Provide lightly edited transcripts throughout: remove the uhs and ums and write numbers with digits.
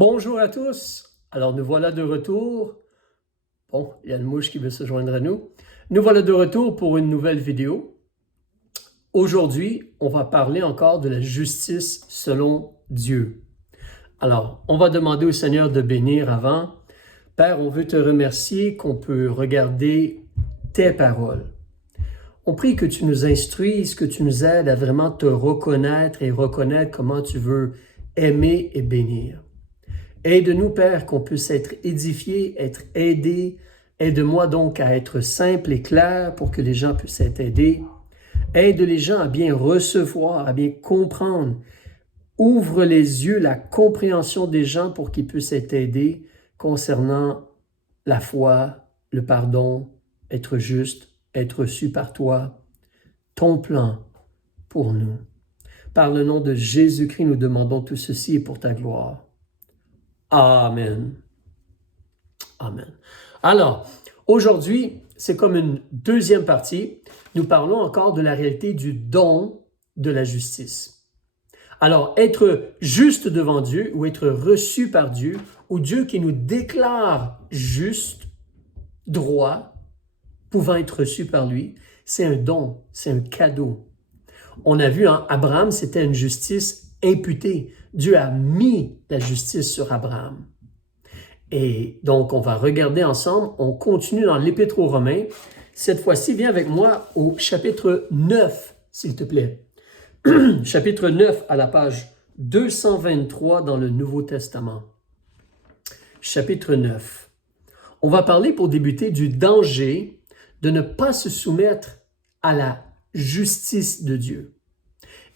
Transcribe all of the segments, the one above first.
Bonjour à tous. Alors, nous voilà de retour. Bon, il y a une mouche qui veut se joindre à nous. Nous voilà de retour pour une nouvelle vidéo. Aujourd'hui, on va parler encore de la justice selon Dieu. Alors, on va demander au Seigneur de bénir avant. Père, on veut te remercier qu'on peut regarder tes paroles. On prie que tu nous instruises, que tu nous aides à vraiment te reconnaître et reconnaître comment tu veux aimer et bénir. Aide-nous, Père, qu'on puisse être édifiés, être aidés. Aide-moi donc à être simple et clair pour que les gens puissent être aidés. Aide les gens à bien recevoir, à bien comprendre. Ouvre les yeux, la compréhension des gens pour qu'ils puissent être aidés concernant la foi, le pardon, être juste, être reçu par toi, ton plan pour nous. Par le nom de Jésus-Christ, nous demandons tout ceci et pour ta gloire. Amen. Amen. Alors, aujourd'hui, c'est comme une deuxième partie. Nous parlons encore de la réalité du don de la justice. Alors, être juste devant Dieu ou être reçu par Dieu, ou Dieu qui nous déclare juste, droit, pouvant être reçu par lui, c'est un don, c'est un cadeau. On a vu, Abraham, c'était une justice imputée. Dieu a mis la justice sur Abraham. Et donc, on va regarder ensemble, on continue dans l'Épître aux Romains. Cette fois-ci, viens avec moi au chapitre 9, s'il te plaît. Chapitre 9 à la page 223 dans le Nouveau Testament. Chapitre 9. On va parler pour débuter du danger de ne pas se soumettre à la justice de Dieu.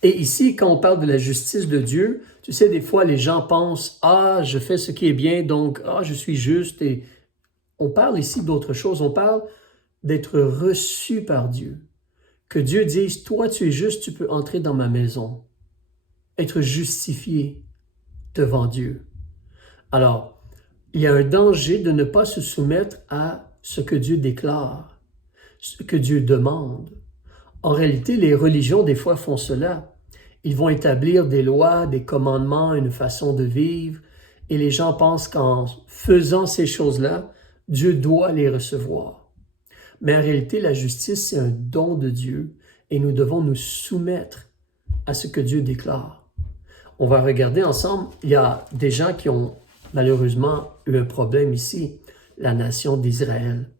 Et ici, quand on parle de la justice de Dieu, tu sais, des fois, les gens pensent « Ah, je fais ce qui est bien, donc je suis juste. » Et on parle ici d'autre chose. On parle d'être reçu par Dieu. Que Dieu dise « Toi, tu es juste, tu peux entrer dans ma maison. » Être justifié devant Dieu. Alors, il y a un danger de ne pas se soumettre à ce que Dieu déclare, ce que Dieu demande. En réalité, les religions, des fois, font cela. Ils vont établir des lois, des commandements, une façon de vivre, et les gens pensent qu'en faisant ces choses-là, Dieu doit les recevoir. Mais en réalité, la justice, c'est un don de Dieu, et nous devons nous soumettre à ce que Dieu déclare. On va regarder ensemble, il y a des gens qui ont malheureusement eu un problème ici, la nation d'Israël.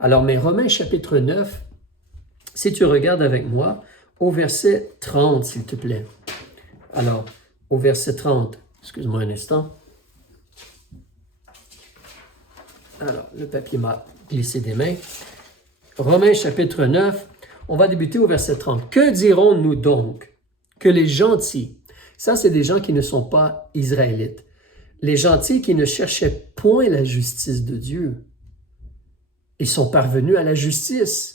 Alors, mais Romains chapitre 9, si tu regardes avec moi, au verset 30, s'il te plaît. Alors, au verset 30, excuse-moi un instant. Alors, le papier m'a glissé des mains. Romains chapitre 9, on va débuter au verset 30. Que dirons-nous donc? Que les gentils, ça c'est des gens qui ne sont pas israélites, les gentils qui ne cherchaient point la justice de Dieu, ils sont parvenus à la justice.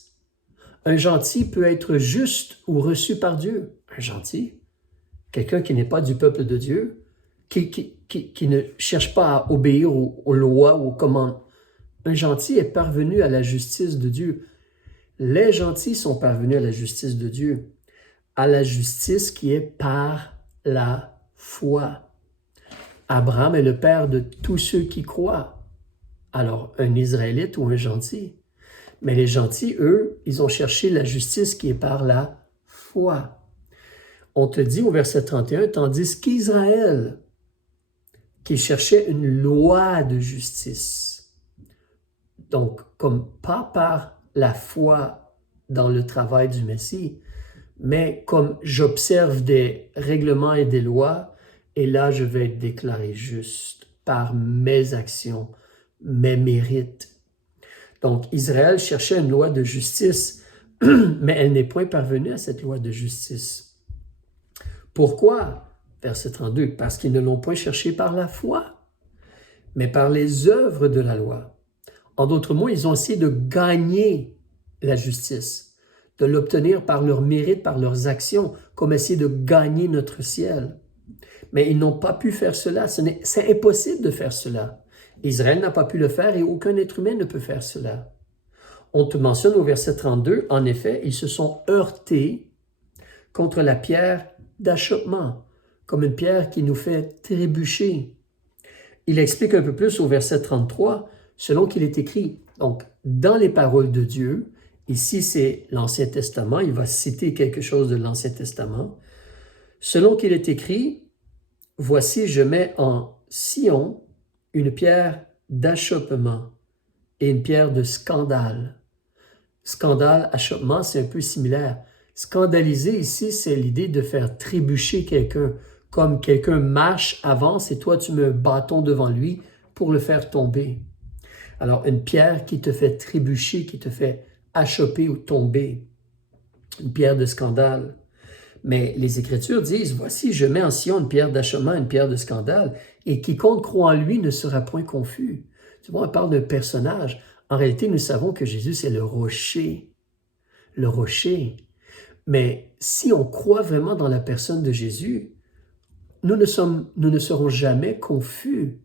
Un gentil peut être juste ou reçu par Dieu. Un gentil, quelqu'un qui n'est pas du peuple de Dieu, qui ne cherche pas à obéir aux lois ou aux commandements. Un gentil est parvenu à la justice de Dieu. Les gentils sont parvenus à la justice de Dieu, à la justice qui est par la foi. Abraham est le père de tous ceux qui croient. Alors, un Israélite ou un gentil. Mais les gentils, eux, ils ont cherché la justice qui est par la foi. On te dit au verset 31, tandis qu'Israël, qui cherchait une loi de justice, donc comme pas par la foi dans le travail du Messie, mais comme j'observe des règlements et des lois, et là je vais être déclaré juste par mes actions, mes mérites. Donc, Israël cherchait une loi de justice, mais elle n'est point parvenue à cette loi de justice. Pourquoi? Verset 32, parce qu'ils ne l'ont point cherché par la foi, mais par les œuvres de la loi. En d'autres mots, ils ont essayé de gagner la justice, de l'obtenir par leur mérite, par leurs actions, comme essayer de gagner notre ciel. Mais ils n'ont pas pu faire cela, c'est impossible de faire cela. Israël n'a pas pu le faire et aucun être humain ne peut faire cela. On te mentionne au verset 32, en effet, ils se sont heurtés contre la pierre d'achoppement, comme une pierre qui nous fait trébucher. il explique un peu plus au verset 33, selon qu'il est écrit. Donc, dans les paroles de Dieu, ici c'est l'Ancien Testament, il va citer quelque chose de l'Ancien Testament. Selon qu'il est écrit, voici, je mets en Sion une pierre d'achoppement et une pierre de scandale. Scandale, achoppement, c'est un peu similaire. Scandaliser ici, c'est l'idée de faire trébucher quelqu'un, comme quelqu'un marche, avance et toi tu mets un bâton devant lui pour le faire tomber. Alors, une pierre qui te fait trébucher, qui te fait achopper ou tomber. Une pierre de scandale. Mais les Écritures disent, voici, je mets en Sion une pierre d'achoppement, une pierre de scandale, et quiconque croit en lui ne sera point confus. Tu vois, on parle d'un personnage. En réalité, nous savons que Jésus, c'est le rocher. Le rocher. Mais si on croit vraiment dans la personne de Jésus, nous ne serons jamais confus.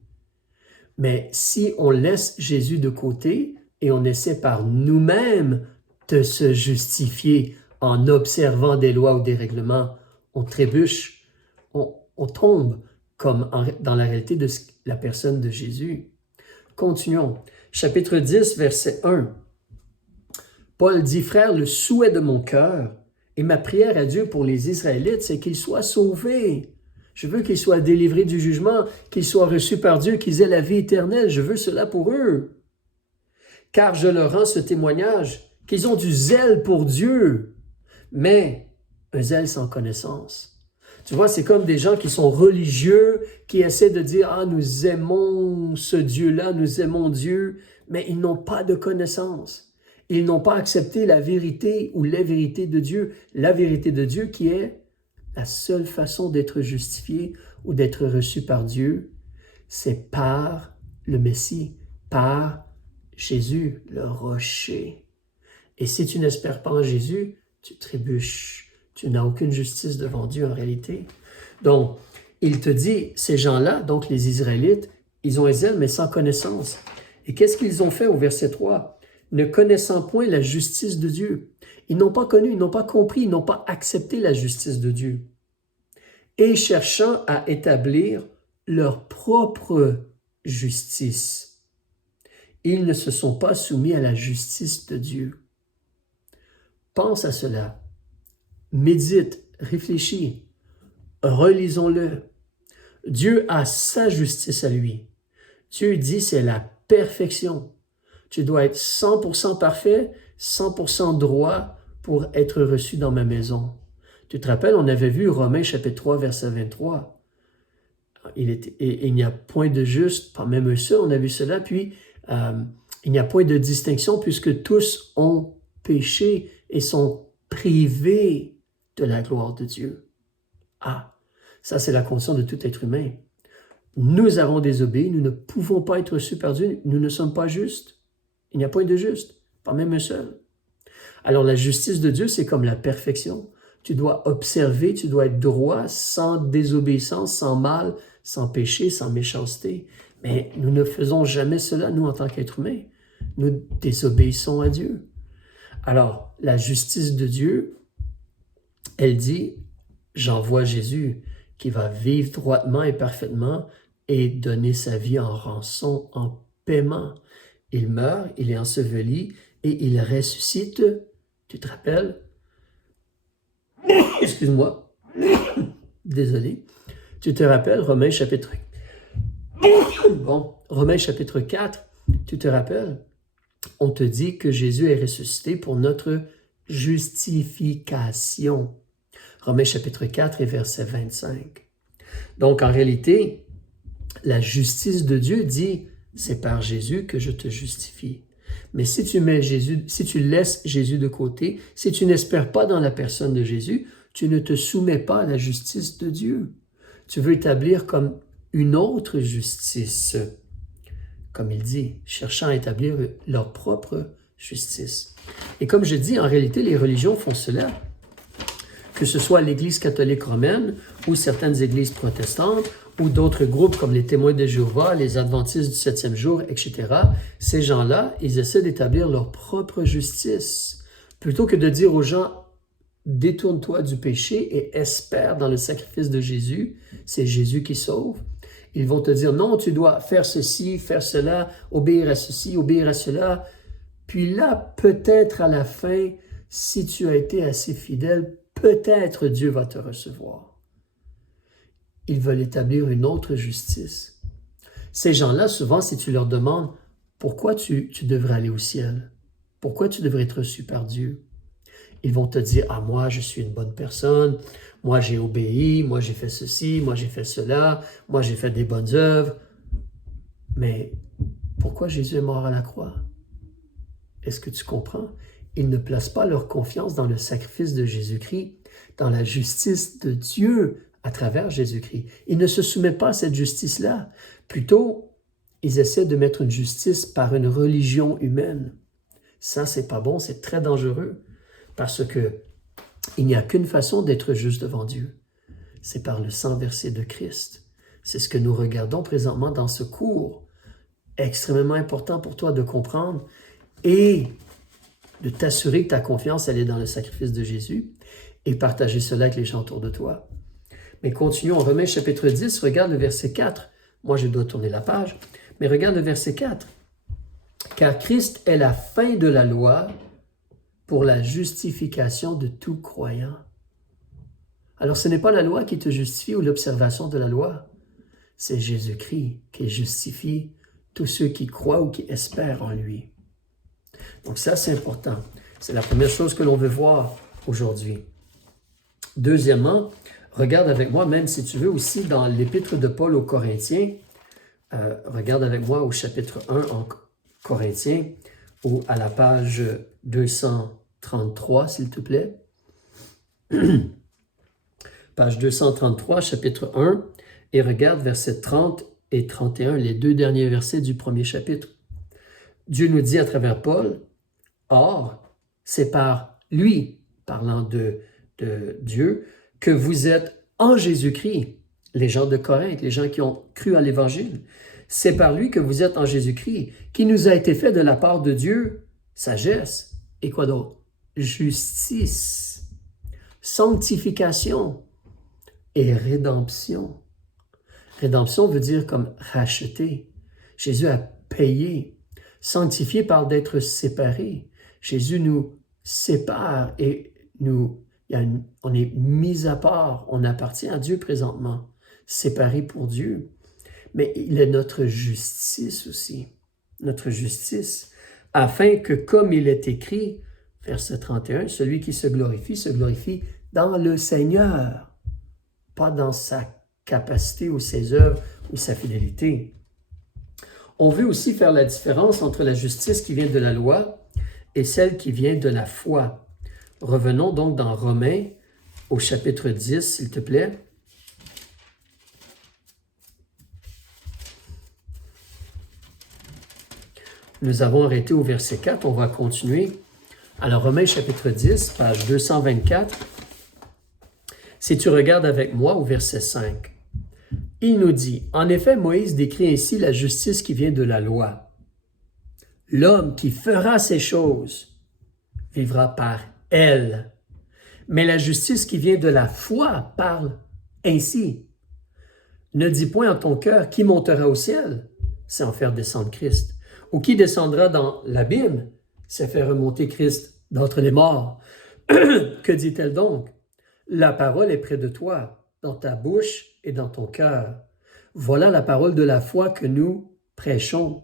Mais si on laisse Jésus de côté et on essaie par nous-mêmes de se justifier en observant des lois ou des règlements, on trébuche, on tombe comme dans la réalité de la personne de Jésus. Continuons. Chapitre 10, verset 1. Paul dit, « Frère, le souhait de mon cœur et ma prière à Dieu pour les Israélites, c'est qu'ils soient sauvés. Je veux qu'ils soient délivrés du jugement, qu'ils soient reçus par Dieu, qu'ils aient la vie éternelle. Je veux cela pour eux. Car je leur rends ce témoignage, qu'ils ont du zèle pour Dieu, mais un zèle sans connaissance. » Tu vois, c'est comme des gens qui sont religieux, qui essaient de dire « Ah, nous aimons ce Dieu-là, nous aimons Dieu », mais ils n'ont pas de connaissance. Ils n'ont pas accepté la vérité ou les vérités de Dieu. La vérité de Dieu qui est la seule façon d'être justifié ou d'être reçu par Dieu, c'est par le Messie, par Jésus, le rocher. Et si tu n'espères pas en Jésus, tu trébuches. Tu n'as aucune justice devant Dieu en réalité. Donc, il te dit, ces gens-là, donc les Israélites, ils ont un zèle, mais sans connaissance. Et qu'est-ce qu'ils ont fait au verset 3? Ne connaissant point la justice de Dieu. Ils n'ont pas connu, ils n'ont pas compris, ils n'ont pas accepté la justice de Dieu. Et cherchant à établir leur propre justice, ils ne se sont pas soumis à la justice de Dieu. Pense à cela. Médite, réfléchis, relisons-le. Dieu a sa justice à lui. Dieu dit c'est la perfection. Tu dois être 100% parfait, 100% droit pour être reçu dans ma maison. Tu te rappelles, on avait vu Romains chapitre 3, verset 23. Il n'y a point de juste, pas même un seul, on a vu cela. Puis, il n'y a point de distinction puisque tous ont péché et sont privés de la gloire de Dieu. Ah, ça c'est la condition de tout être humain. Nous avons désobéi, nous ne pouvons pas être reçus par Dieu, nous ne sommes pas justes. Il n'y a point de juste, pas même un seul. Alors la justice de Dieu, c'est comme la perfection. Tu dois observer, tu dois être droit, sans désobéissance, sans mal, sans péché, sans méchanceté. Mais nous ne faisons jamais cela, nous, en tant qu'êtres humains. Nous désobéissons à Dieu. Alors, la justice de Dieu, elle dit, j'envoie Jésus qui va vivre droitement et parfaitement et donner sa vie en rançon, en paiement. Il meurt, il est enseveli et il ressuscite. Tu te rappelles? Excuse-moi. Désolé. Tu te rappelles, Romains chapitre... Romains chapitre 4, tu te rappelles? On te dit que Jésus est ressuscité pour notre justification. Romains chapitre 4 et verset 25. Donc, en réalité, la justice de Dieu dit, c'est par Jésus que je te justifie. Mais si tu laisses Jésus de côté, si tu n'espères pas dans la personne de Jésus, tu ne te soumets pas à la justice de Dieu. Tu veux établir comme une autre justice, comme il dit, cherchant à établir leur propre justice. Et comme je dis, en réalité, les religions font cela. Que ce soit l'Église catholique romaine ou certaines églises protestantes ou d'autres groupes comme les témoins de Jéhovah, les adventistes du 7e jour, etc. Ces gens-là, ils essaient d'établir leur propre justice. Plutôt que de dire aux gens, détourne-toi du péché et espère dans le sacrifice de Jésus, c'est Jésus qui sauve. Ils vont te dire, non, tu dois faire ceci, faire cela, obéir à ceci, obéir à cela. Puis là, peut-être à la fin, si tu as été assez fidèle, peut-être Dieu va te recevoir. Ils veulent établir une autre justice. Ces gens-là, souvent, si tu leur demandes, pourquoi tu devrais aller au ciel? Pourquoi tu devrais être reçu par Dieu? Ils vont te dire, ah, moi, je suis une bonne personne, moi, j'ai obéi, moi, j'ai fait ceci, moi, j'ai fait cela, moi, j'ai fait des bonnes œuvres. Mais pourquoi Jésus est mort à la croix? Est-ce que tu comprends? Ils ne placent pas leur confiance dans le sacrifice de Jésus-Christ, dans la justice de Dieu à travers Jésus-Christ. Ils ne se soumettent pas à cette justice-là. Plutôt, ils essaient de mettre une justice par une religion humaine. Ça, c'est pas bon, c'est très dangereux, parce que il n'y a qu'une façon d'être juste devant Dieu. C'est par le sang versé de Christ. C'est ce que nous regardons présentement dans ce cours. Extrêmement important pour toi de comprendre et de t'assurer que ta confiance, elle est dans le sacrifice de Jésus et partager cela avec les gens autour de toi. Mais continuons, Romains chapitre 10, regarde le verset 4. Moi, je dois tourner la page, mais regarde le verset 4. Car Christ est la fin de la loi pour la justification de tout croyant. Alors, ce n'est pas la loi qui te justifie ou l'observation de la loi. C'est Jésus-Christ qui justifie tous ceux qui croient ou qui espèrent en lui. Donc ça, c'est important. C'est la première chose que l'on veut voir aujourd'hui. Deuxièmement, regarde avec moi, même si tu veux, aussi dans l'épître de Paul aux Corinthiens, regarde avec moi au chapitre 1 en Corinthiens, ou à la page 233, s'il te plaît. Page 233, chapitre 1, et regarde versets 30 et 31, les deux derniers versets du premier chapitre. Dieu nous dit à travers Paul, « Or, c'est par lui, parlant de Dieu, que vous êtes en Jésus-Christ. » Les gens de Corinthe, les gens qui ont cru à l'Évangile. C'est par lui que vous êtes en Jésus-Christ, qui nous a été fait de la part de Dieu, sagesse, et quoi d'autre? Justice, sanctification et rédemption. Rédemption veut dire comme racheter. Jésus a payé. Sanctifié parle d'être séparé. Jésus nous sépare et on est mis à part. On appartient à Dieu présentement, séparé pour Dieu. Mais il est notre justice aussi, notre justice, afin que, comme il est écrit, verset 31, celui qui se glorifie dans le Seigneur, pas dans sa capacité ou ses œuvres ou sa fidélité. On veut aussi faire la différence entre la justice qui vient de la loi et celle qui vient de la foi. Revenons donc dans Romains au chapitre 10, s'il te plaît. Nous avons arrêté au verset 4, on va continuer. Alors, Romains chapitre 10, page 224. Si tu regardes avec moi au verset 5, il nous dit, « En effet, Moïse décrit ainsi la justice qui vient de la loi. L'homme qui fera ces choses vivra par elle. Mais la justice qui vient de la foi parle ainsi. Ne dis point en ton cœur qui montera au ciel, c'est en faire descendre Christ. Ou qui descendra dans l'abîme, c'est faire remonter Christ d'entre les morts. Que dit-elle donc? La parole est près de toi, dans ta bouche et dans ton cœur. Voilà la parole de la foi que nous prêchons. »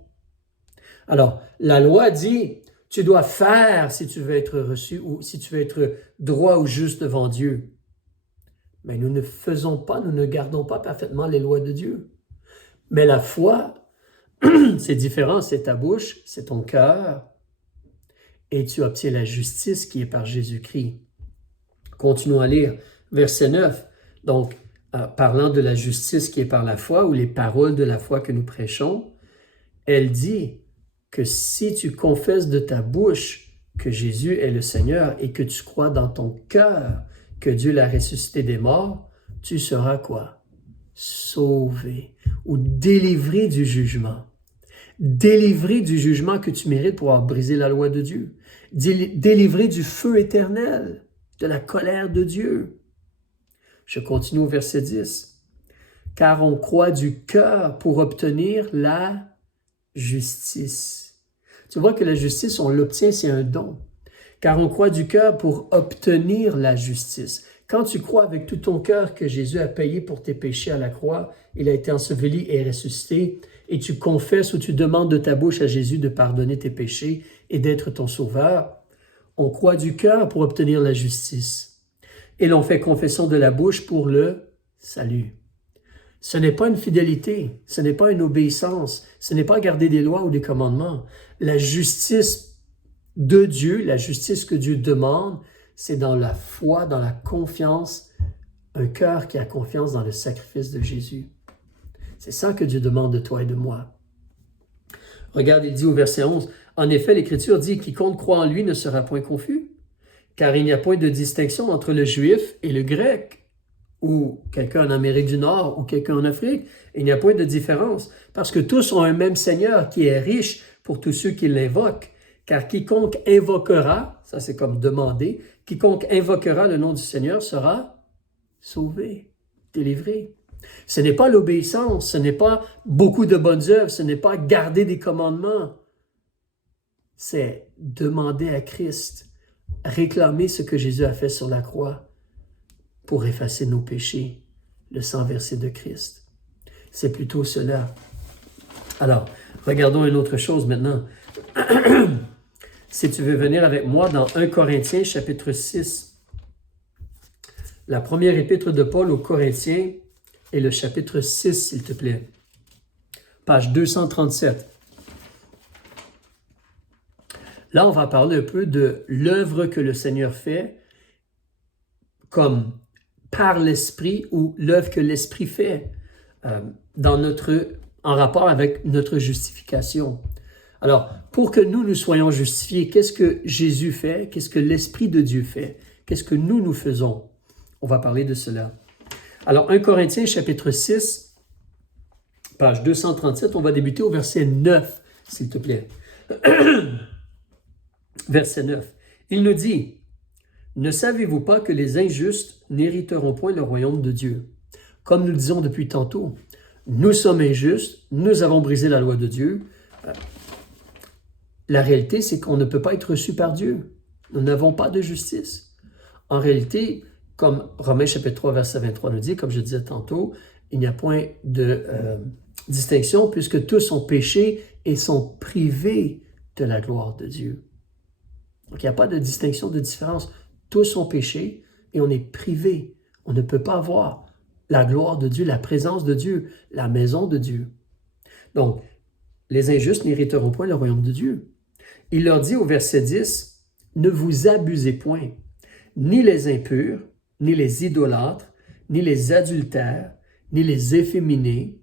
Alors, la loi dit, tu dois faire si tu veux être reçu ou si tu veux être droit ou juste devant Dieu. Mais nous ne faisons pas, nous ne gardons pas parfaitement les lois de Dieu. Mais la foi, c'est différent, c'est ta bouche, c'est ton cœur, et tu obtiens la justice qui est par Jésus-Christ. Continuons à lire verset 9. Donc, parlant de la justice qui est par la foi, ou les paroles de la foi que nous prêchons, elle dit que si tu confesses de ta bouche que Jésus est le Seigneur et que tu crois dans ton cœur que Dieu l'a ressuscité des morts, tu seras quoi? Sauvé ou délivré du jugement. Délivré du jugement que tu mérites pour avoir brisé la loi de Dieu. Délivré du feu éternel, de la colère de Dieu. Je continue au verset 10. « car on croit du cœur pour obtenir la justice. Tu vois que la justice, on l'obtient, c'est un don. Car on croit du cœur pour obtenir la justice. Quand tu crois avec tout ton cœur que Jésus a payé pour tes péchés à la croix, il a été enseveli et ressuscité, et tu confesses ou tu demandes de ta bouche à Jésus de pardonner tes péchés et d'être ton sauveur, on croit du cœur pour obtenir la justice. Et l'on fait confession de la bouche pour le salut. Ce n'est pas une fidélité, ce n'est pas une obéissance, ce n'est pas garder des lois ou des commandements. La justice de Dieu, la justice que Dieu demande, c'est dans la foi, dans la confiance, un cœur qui a confiance dans le sacrifice de Jésus. C'est ça que Dieu demande de toi et de moi. Regarde, il dit au verset 11, « En effet, l'Écriture dit, « Quiconque croit en lui ne sera point confus, car il n'y a point de distinction entre le juif et le grec, ou quelqu'un en Amérique du Nord, ou quelqu'un en Afrique. Il n'y a point de différence, parce que tous ont un même Seigneur qui est riche pour tous ceux qui l'invoquent. Car quiconque invoquera, ça c'est comme demander, quiconque invoquera le nom du Seigneur sera sauvé, délivré. » Ce n'est pas l'obéissance, ce n'est pas beaucoup de bonnes œuvres, ce n'est pas garder des commandements. C'est demander à Christ, réclamer ce que Jésus a fait sur la croix pour effacer nos péchés, le sang versé de Christ. C'est plutôt cela. Alors, regardons une autre chose maintenant. Si tu veux venir avec moi dans 1 Corinthiens, chapitre 6, la première épître de Paul aux Corinthiens est le chapitre 6, s'il te plaît. Page 237. Là, on va parler un peu de l'œuvre que le Seigneur fait comme par l'Esprit ou l'œuvre que l'Esprit fait en rapport avec notre justification. Alors, pour que nous soyons justifiés, qu'est-ce que Jésus fait? Qu'est-ce que l'Esprit de Dieu fait? Qu'est-ce que nous faisons? On va parler de cela. Alors, 1 Corinthiens, chapitre 6, page 237, on va débuter au verset 9, s'il te plaît. Verset 9. Il nous dit, « Ne savez-vous pas que les injustes n'hériteront point le royaume de Dieu? Comme nous le disons depuis tantôt, nous sommes injustes, nous avons brisé la loi de Dieu. La réalité, c'est qu'on ne peut pas être reçu par Dieu. Nous n'avons pas de justice. En réalité, comme Romains chapitre 3, verset 23 nous dit, comme je disais tantôt, il n'y a point de distinction puisque tous ont péché et sont privés de la gloire de Dieu. Donc, il n'y a pas de distinction, de différence. Tous ont péché et on est privé. On ne peut pas avoir la gloire de Dieu, la présence de Dieu, la maison de Dieu. Donc, les injustes n'hériteront point le royaume de Dieu. Il leur dit au verset 10, « Ne vous abusez point, ni les impurs, ni les idolâtres, ni les adultères, ni les efféminés,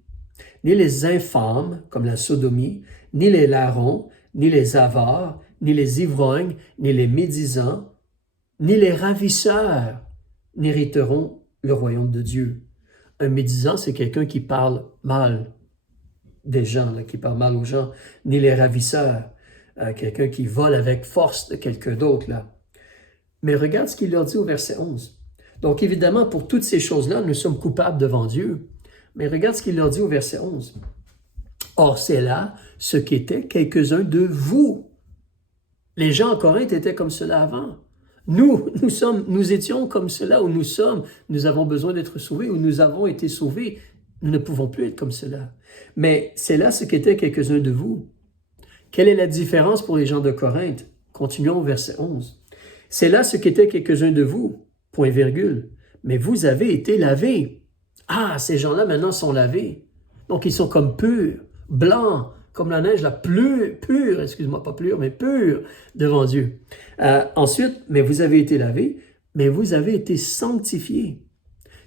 ni les infâmes, comme la sodomie, ni les larrons, ni les avares, ni les ivrognes, ni les médisants, ni les ravisseurs n'hériteront le royaume de Dieu. » Un médisant, c'est quelqu'un qui parle mal des gens, là, qui parle mal aux gens, ni les ravisseurs, quelqu'un qui vole avec force de quelqu'un d'autre. Là. Mais regarde ce qu'il leur dit au verset 11. Donc évidemment, pour toutes ces choses-là, nous sommes coupables devant Dieu. Mais regarde ce qu'il leur dit au verset 11. « Or, c'est là ce qu'étaient quelques-uns de vous. » Les gens en Corinthe étaient comme cela avant. Nous étions comme cela où nous sommes. Nous avons besoin d'être sauvés, où nous avons été sauvés. Nous ne pouvons plus être comme cela. Mais c'est là ce qu'étaient quelques-uns de vous. Quelle est la différence pour les gens de Corinthe? Continuons au verset 11. « C'est là ce qu'étaient quelques-uns de vous, point virgule, mais vous avez été lavés. » Ah, ces gens-là maintenant sont lavés. Donc ils sont comme purs, blancs, comme la neige, la pure, excuse-moi, pas pure, mais pure devant Dieu. Ensuite, mais vous avez été lavés, mais vous avez été sanctifiés.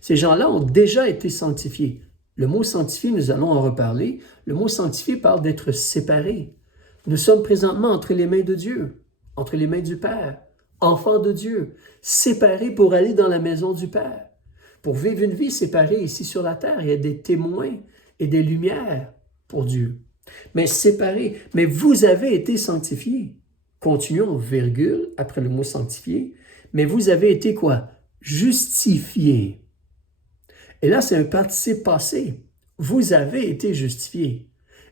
Ces gens-là ont déjà été sanctifiés. Le mot sanctifié, nous allons en reparler. Le mot sanctifié parle d'être séparé. Nous sommes présentement entre les mains de Dieu, entre les mains du Père, enfants de Dieu, séparés pour aller dans la maison du Père. Pour vivre une vie séparée ici sur la terre, il y a des témoins et des lumières pour Dieu. Mais séparés, mais vous avez été sanctifiés. Continuons, virgule, après le mot sanctifié. Mais vous avez été quoi? Justifiés. Et là, c'est un participe passé. Vous avez été justifiés.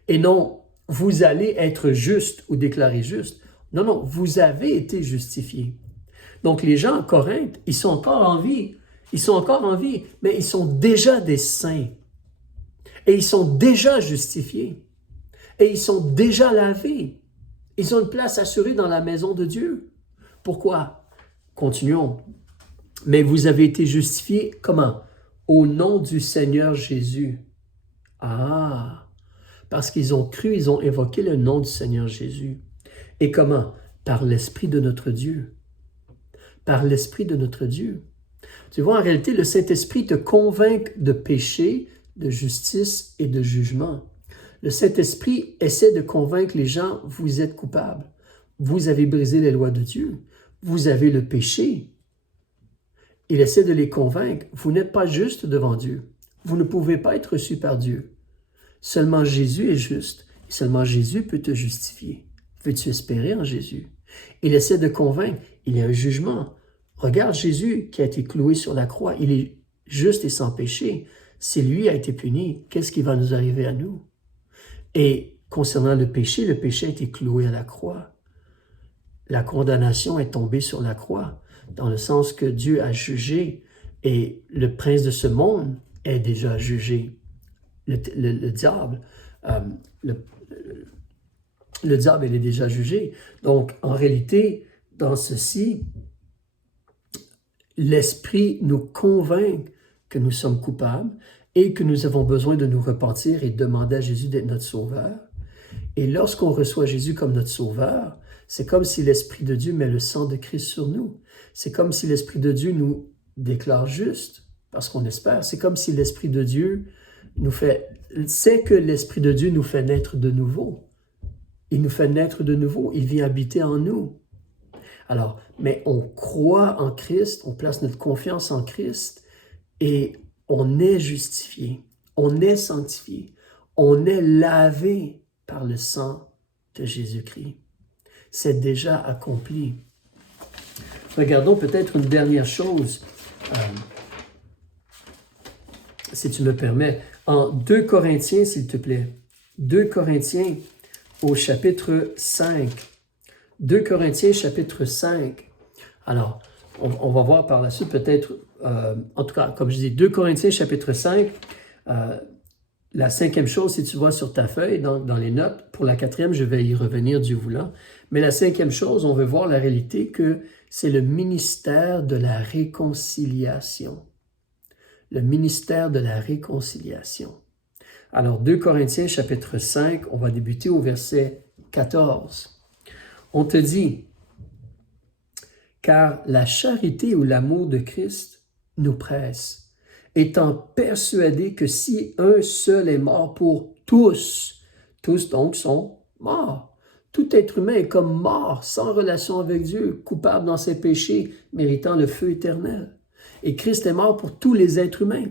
Et non, vous allez être juste ou déclaré juste. Non, non, vous avez été justifiés. Donc, les gens en Corinthe, ils sont encore en vie. Ils sont encore en vie, mais ils sont déjà des saints. Et ils sont déjà justifiés. Et ils sont déjà lavés. Ils ont une place assurée dans la maison de Dieu. Pourquoi? Continuons. Mais vous avez été justifiés, comment? Au nom du Seigneur Jésus. Ah! Parce qu'ils ont cru, ils ont invoqué le nom du Seigneur Jésus. Et comment? Par l'Esprit de notre Dieu. Par l'Esprit de notre Dieu. Tu vois, en réalité, le Saint-Esprit te convainc de péché, de justice et de jugement. Le Saint-Esprit essaie de convaincre les gens, vous êtes coupables. Vous avez brisé les lois de Dieu. Vous avez le péché. Il essaie de les convaincre, vous n'êtes pas juste devant Dieu. Vous ne pouvez pas être reçu par Dieu. Seulement Jésus est juste. Et seulement Jésus peut te justifier. Veux-tu espérer en Jésus? Il essaie de convaincre, il y a un jugement. Regarde Jésus qui a été cloué sur la croix. Il est juste et sans péché. Si lui a été puni, qu'est-ce qui va nous arriver à nous? Et concernant le péché a été cloué à la croix. La condamnation est tombée sur la croix, dans le sens que Dieu a jugé et le prince de ce monde est déjà jugé. Le diable, le diable, il est déjà jugé. Donc, en réalité, dans ceci, l'Esprit nous convainc que nous sommes coupables et que nous avons besoin de nous repentir et demander à Jésus d'être notre sauveur. Et lorsqu'on reçoit Jésus comme notre sauveur, c'est comme si l'Esprit de Dieu met le sang de Christ sur nous. C'est comme si l'Esprit de Dieu nous déclare juste, parce qu'on espère. C'est comme si l'Esprit de Dieu nous fait... C'est que l'Esprit de Dieu nous fait naître de nouveau. Il nous fait naître de nouveau. Il vient habiter en nous. Alors, mais on croit en Christ, on place notre confiance en Christ et on est justifié, on est sanctifié, on est lavé par le sang de Jésus-Christ. C'est déjà accompli. Regardons peut-être une dernière chose, si tu me permets, en 2 Corinthiens, s'il te plaît. 2 Corinthiens au chapitre 5. 2 Corinthiens, chapitre 5. Alors, on va voir par la suite peut-être, en tout cas, comme je dis, 2 Corinthiens, chapitre 5, la 5e chose, si tu vois sur ta feuille, dans les notes, pour la 4e, je vais y revenir, Dieu voulant. Mais la 5e chose, on veut voir la réalité que c'est le ministère de la réconciliation. Le ministère de la réconciliation. Alors, 2 Corinthiens, chapitre 5, on va débuter au verset 14. On te dit, « Car la charité ou l'amour de Christ nous presse, étant persuadés que si un seul est mort pour tous donc sont morts. Tout être humain est comme mort, sans relation avec Dieu, coupable dans ses péchés, méritant le feu éternel. Et Christ est mort pour tous les êtres humains. »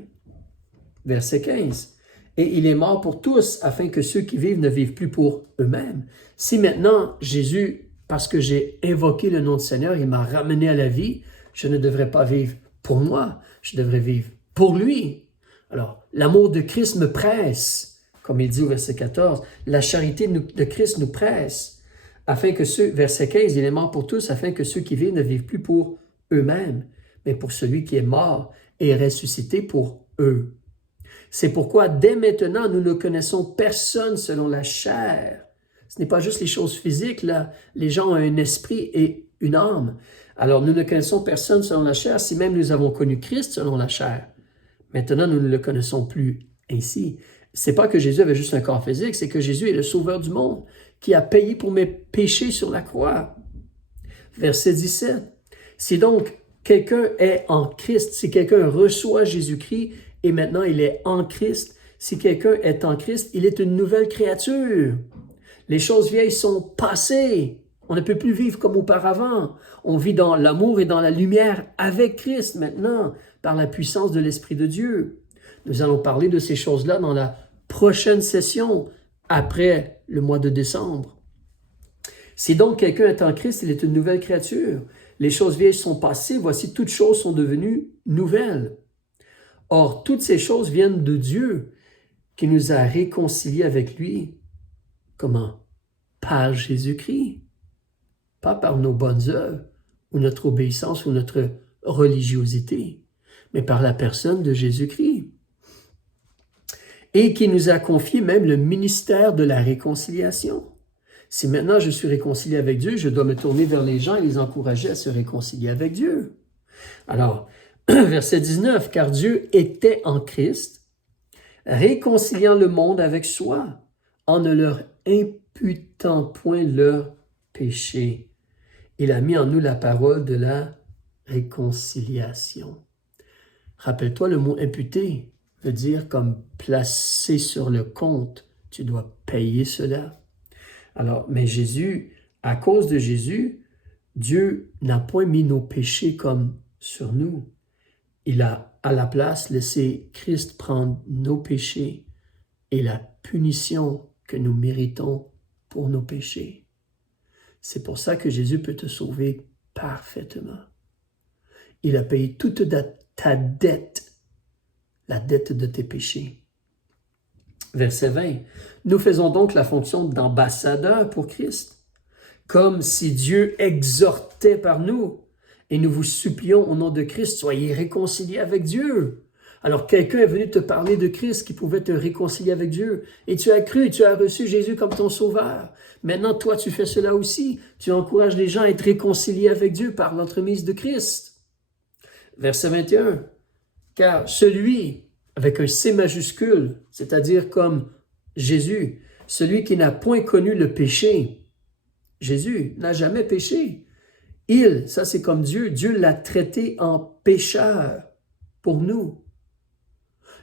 Verset 15. « Et il est mort pour tous, afin que ceux qui vivent ne vivent plus pour eux-mêmes. » Si maintenant Jésus, parce que j'ai invoqué le nom du Seigneur, il m'a ramené à la vie, je ne devrais pas vivre pour moi, je devrais vivre pour lui. Alors, l'amour de Christ me presse, comme il dit au verset 14, la charité de Christ nous presse, afin que ceux, verset 15, il est mort pour tous, afin que ceux qui vivent ne vivent plus pour eux-mêmes, mais pour celui qui est mort et est ressuscité pour eux. C'est pourquoi, dès maintenant, nous ne connaissons personne selon la chair. Ce n'est pas juste les choses physiques, là. Les gens ont un esprit et une âme. Alors, nous ne connaissons personne selon la chair, si même nous avons connu Christ selon la chair. Maintenant, nous ne le connaissons plus ainsi. C'est pas que Jésus avait juste un corps physique, c'est que Jésus est le sauveur du monde, qui a payé pour mes péchés sur la croix. Verset 17. Si donc quelqu'un est en Christ, si quelqu'un reçoit Jésus-Christ et maintenant il est en Christ, si quelqu'un est en Christ, il est une nouvelle créature. Les choses vieilles sont passées. On ne peut plus vivre comme auparavant. On vit dans l'amour et dans la lumière avec Christ maintenant, par la puissance de l'Esprit de Dieu. Nous allons parler de ces choses-là dans la prochaine session, après le mois de décembre. Si donc quelqu'un est en Christ, il est une nouvelle créature. Les choses vieilles sont passées, voici toutes choses sont devenues nouvelles. Or, toutes ces choses viennent de Dieu qui nous a réconciliés avec lui. Comment? Par Jésus-Christ. Pas par nos bonnes œuvres, ou notre obéissance, ou notre religiosité, mais par la personne de Jésus-Christ. Et qui nous a confié même le ministère de la réconciliation. Si maintenant je suis réconcilié avec Dieu, je dois me tourner vers les gens et les encourager à se réconcilier avec Dieu. Alors, verset 19, « Car Dieu était en Christ, réconciliant le monde avec soi, en ne leur imputant point leurs péchés. Il a mis en nous la parole de la réconciliation. » Rappelle-toi, le mot « imputer » veut dire comme placer sur le compte. Tu dois payer cela. Alors, mais Jésus, à cause de Jésus, Dieu n'a point mis nos péchés comme sur nous. Il a à la place laissé Christ prendre nos péchés et la punition que nous méritons pour nos péchés. C'est pour ça que Jésus peut te sauver parfaitement. Il a payé toute ta dette, la dette de tes péchés. Verset 20. Nous faisons donc la fonction d'ambassadeur pour Christ, comme si Dieu exhortait par nous. Et nous vous supplions au nom de Christ, soyez réconciliés avec Dieu. Alors quelqu'un est venu te parler de Christ qui pouvait te réconcilier avec Dieu. Et tu as cru, tu as reçu Jésus comme ton sauveur. Maintenant, toi, tu fais cela aussi. Tu encourages les gens à être réconciliés avec Dieu par l'entremise de Christ. Verset 21. Car celui, avec un C majuscule, c'est-à-dire comme Jésus, celui qui n'a point connu le péché, Jésus n'a jamais péché. Il, ça c'est comme Dieu, Dieu l'a traité en pécheur pour nous.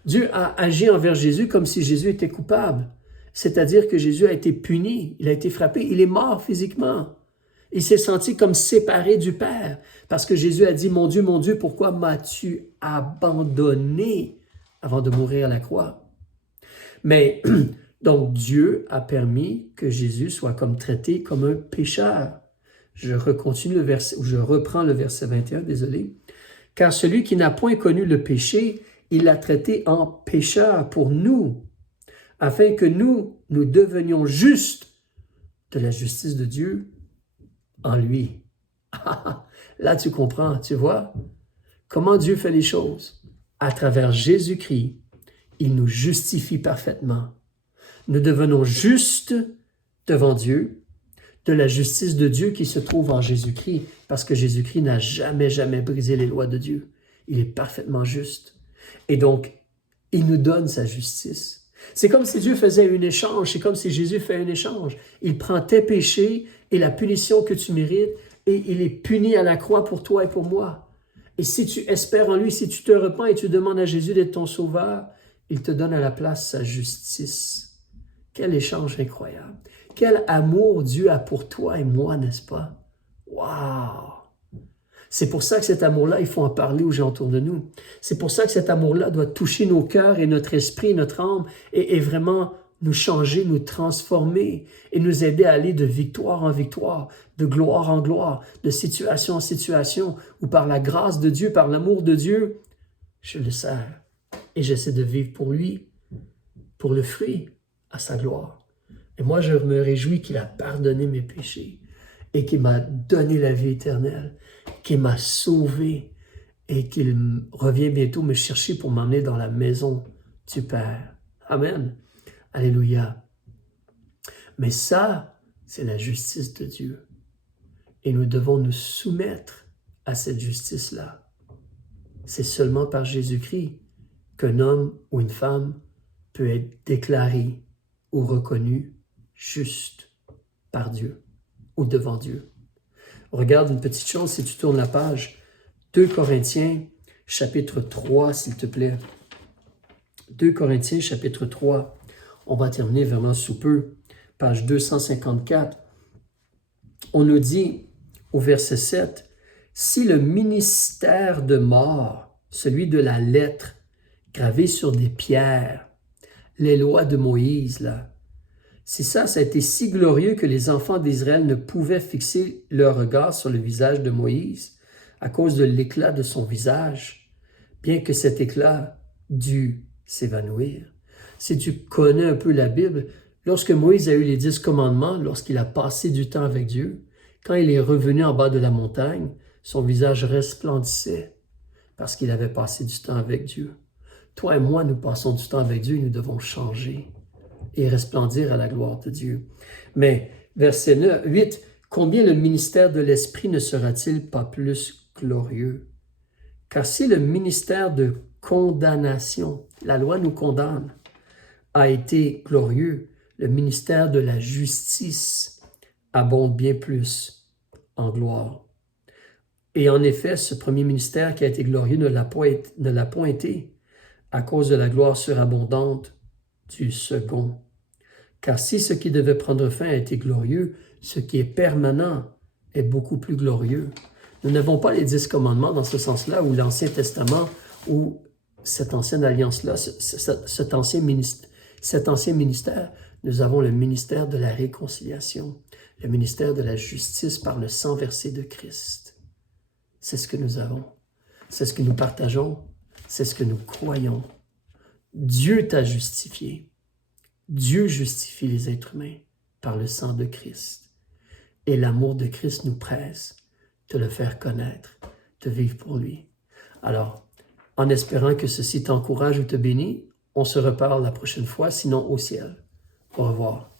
Dieu a agi envers Jésus comme si Jésus était coupable. C'est-à-dire que Jésus a été puni, il a été frappé, il est mort physiquement. Il s'est senti comme séparé du Père parce que Jésus a dit, mon Dieu, pourquoi m'as-tu abandonné avant de mourir à la croix? Mais donc Dieu a permis que Jésus soit comme traité comme un pécheur. Je reprends le verset 21, désolé. Car celui qui n'a point connu le péché, il l'a traité en pécheur pour nous, afin que nous devenions justes de la justice de Dieu en lui. Là, tu comprends, tu vois comment Dieu fait les choses. À travers Jésus-Christ, il nous justifie parfaitement. Nous devenons justes devant Dieu, de la justice de Dieu qui se trouve en Jésus-Christ, parce que Jésus-Christ n'a jamais brisé les lois de Dieu. Il est parfaitement juste. Et donc, il nous donne sa justice. C'est comme si Dieu faisait un échange, c'est comme si Jésus fait un échange. Il prend tes péchés et la punition que tu mérites, et il est puni à la croix pour toi et pour moi. Et si tu espères en lui, si tu te repens et tu demandes à Jésus d'être ton sauveur, il te donne à la place sa justice. Quel échange incroyable. Quel amour Dieu a pour toi et moi, n'est-ce pas? Waouh! C'est pour ça que cet amour-là, il faut en parler aux gens autour de nous. C'est pour ça que cet amour-là doit toucher nos cœurs et notre esprit, notre âme, et vraiment nous changer, nous transformer et nous aider à aller de victoire en victoire, de gloire en gloire, de situation en situation, où par la grâce de Dieu, par l'amour de Dieu, je le sers et j'essaie de vivre pour lui, pour le fruit à sa gloire. Et moi, je me réjouis qu'il a pardonné mes péchés et qu'il m'a donné la vie éternelle, qu'il m'a sauvé et qu'il revient bientôt me chercher pour m'emmener dans la maison du Père. Amen. Alléluia. Mais ça, c'est la justice de Dieu. Et nous devons nous soumettre à cette justice-là. C'est seulement par Jésus-Christ qu'un homme ou une femme peut être déclaré ou reconnu juste par Dieu ou devant Dieu. Regarde une petite chose, si tu tournes la page, 2 Corinthiens, chapitre 3, s'il te plaît. 2 Corinthiens, chapitre 3. On va terminer vraiment sous peu. Page 254. On nous dit au verset 7, « Si le ministère de mort, celui de la lettre, gravé sur des pierres, les lois de Moïse, là, si ça a été si glorieux que les enfants d'Israël ne pouvaient fixer leur regard sur le visage de Moïse à cause de l'éclat de son visage, bien que cet éclat dû s'évanouir. Si tu connais un peu la Bible, lorsque Moïse a eu les 10 commandements, lorsqu'il a passé du temps avec Dieu, quand il est revenu en bas de la montagne, son visage resplendissait parce qu'il avait passé du temps avec Dieu. Toi et moi, nous passons du temps avec Dieu et nous devons changer et resplendir à la gloire de Dieu. Mais, verset 8, « Combien le ministère de l'Esprit ne sera-t-il pas plus glorieux? Car si le ministère de condamnation, la loi nous condamne, a été glorieux, le ministère de la justice abonde bien plus en gloire. » Et en effet, ce premier ministère qui a été glorieux ne l'a point été à cause de la gloire surabondante du second. Car si ce qui devait prendre fin a été glorieux, ce qui est permanent est beaucoup plus glorieux. Nous n'avons pas les 10 commandements dans ce sens-là, ou l'Ancien Testament, ou cette ancienne alliance-là, cet ancien ministère. Nous avons le ministère de la réconciliation, le ministère de la justice par le sang versé de Christ. C'est ce que nous avons. C'est ce que nous partageons. C'est ce que nous croyons. Dieu t'a justifié. Dieu justifie les êtres humains par le sang de Christ. Et l'amour de Christ nous presse de le faire connaître, de vivre pour lui. Alors, en espérant que ceci t'encourage ou te bénit, on se reparle la prochaine fois, sinon au ciel. Au revoir.